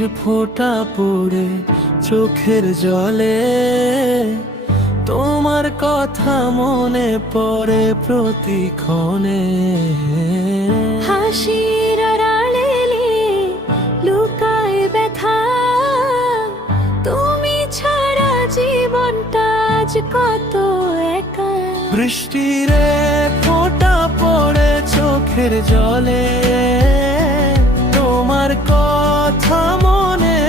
বৃষ্টির ফোঁটা পড়ে চোখের জলে তোমার কথা মনে পড়ে প্রতিক্ষণে। হাসির আড়ালে লুকায় ব্যথা, তুমি ছাড়া জীবনটা আজ কত একা। বৃষ্টির ফোঁটা পড়ে চোখের জলে তোমার কথা মনে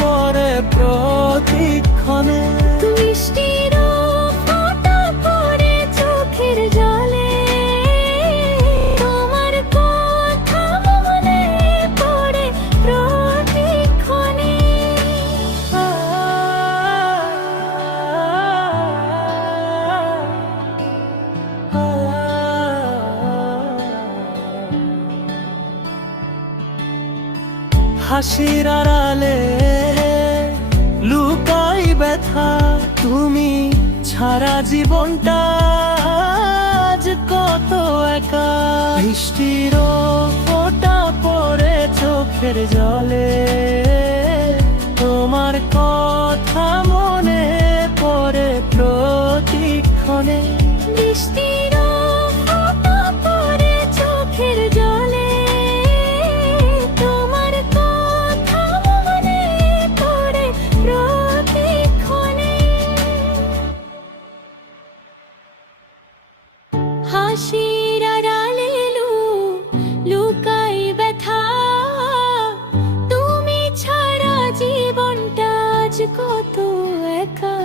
পড়ে প্রতিক্ষণে। বৃষ্টির ফোঁটা পড়ে চোখের জলে তোমার কথা মনে পড়ে প্রতিক্ষণে। হাসির আড়ালে লুকাই ব্যথা, তুমি ছাড়া জীবনটা আজ কত একা। বৃষ্টির ফোঁটা পড়ে চোখের জলে তোমার কথা মনে পড়ে প্রতিক্ষণে। বৃষ্টির ফোঁটা পড়ে চোখের জলে তোমার কথা মনে পড়ে প্রতিক্ষণে। হাসির আড়ালে লুকাই ব্যথা, তুমি ছাড়া জীবনটা আজ কত একা।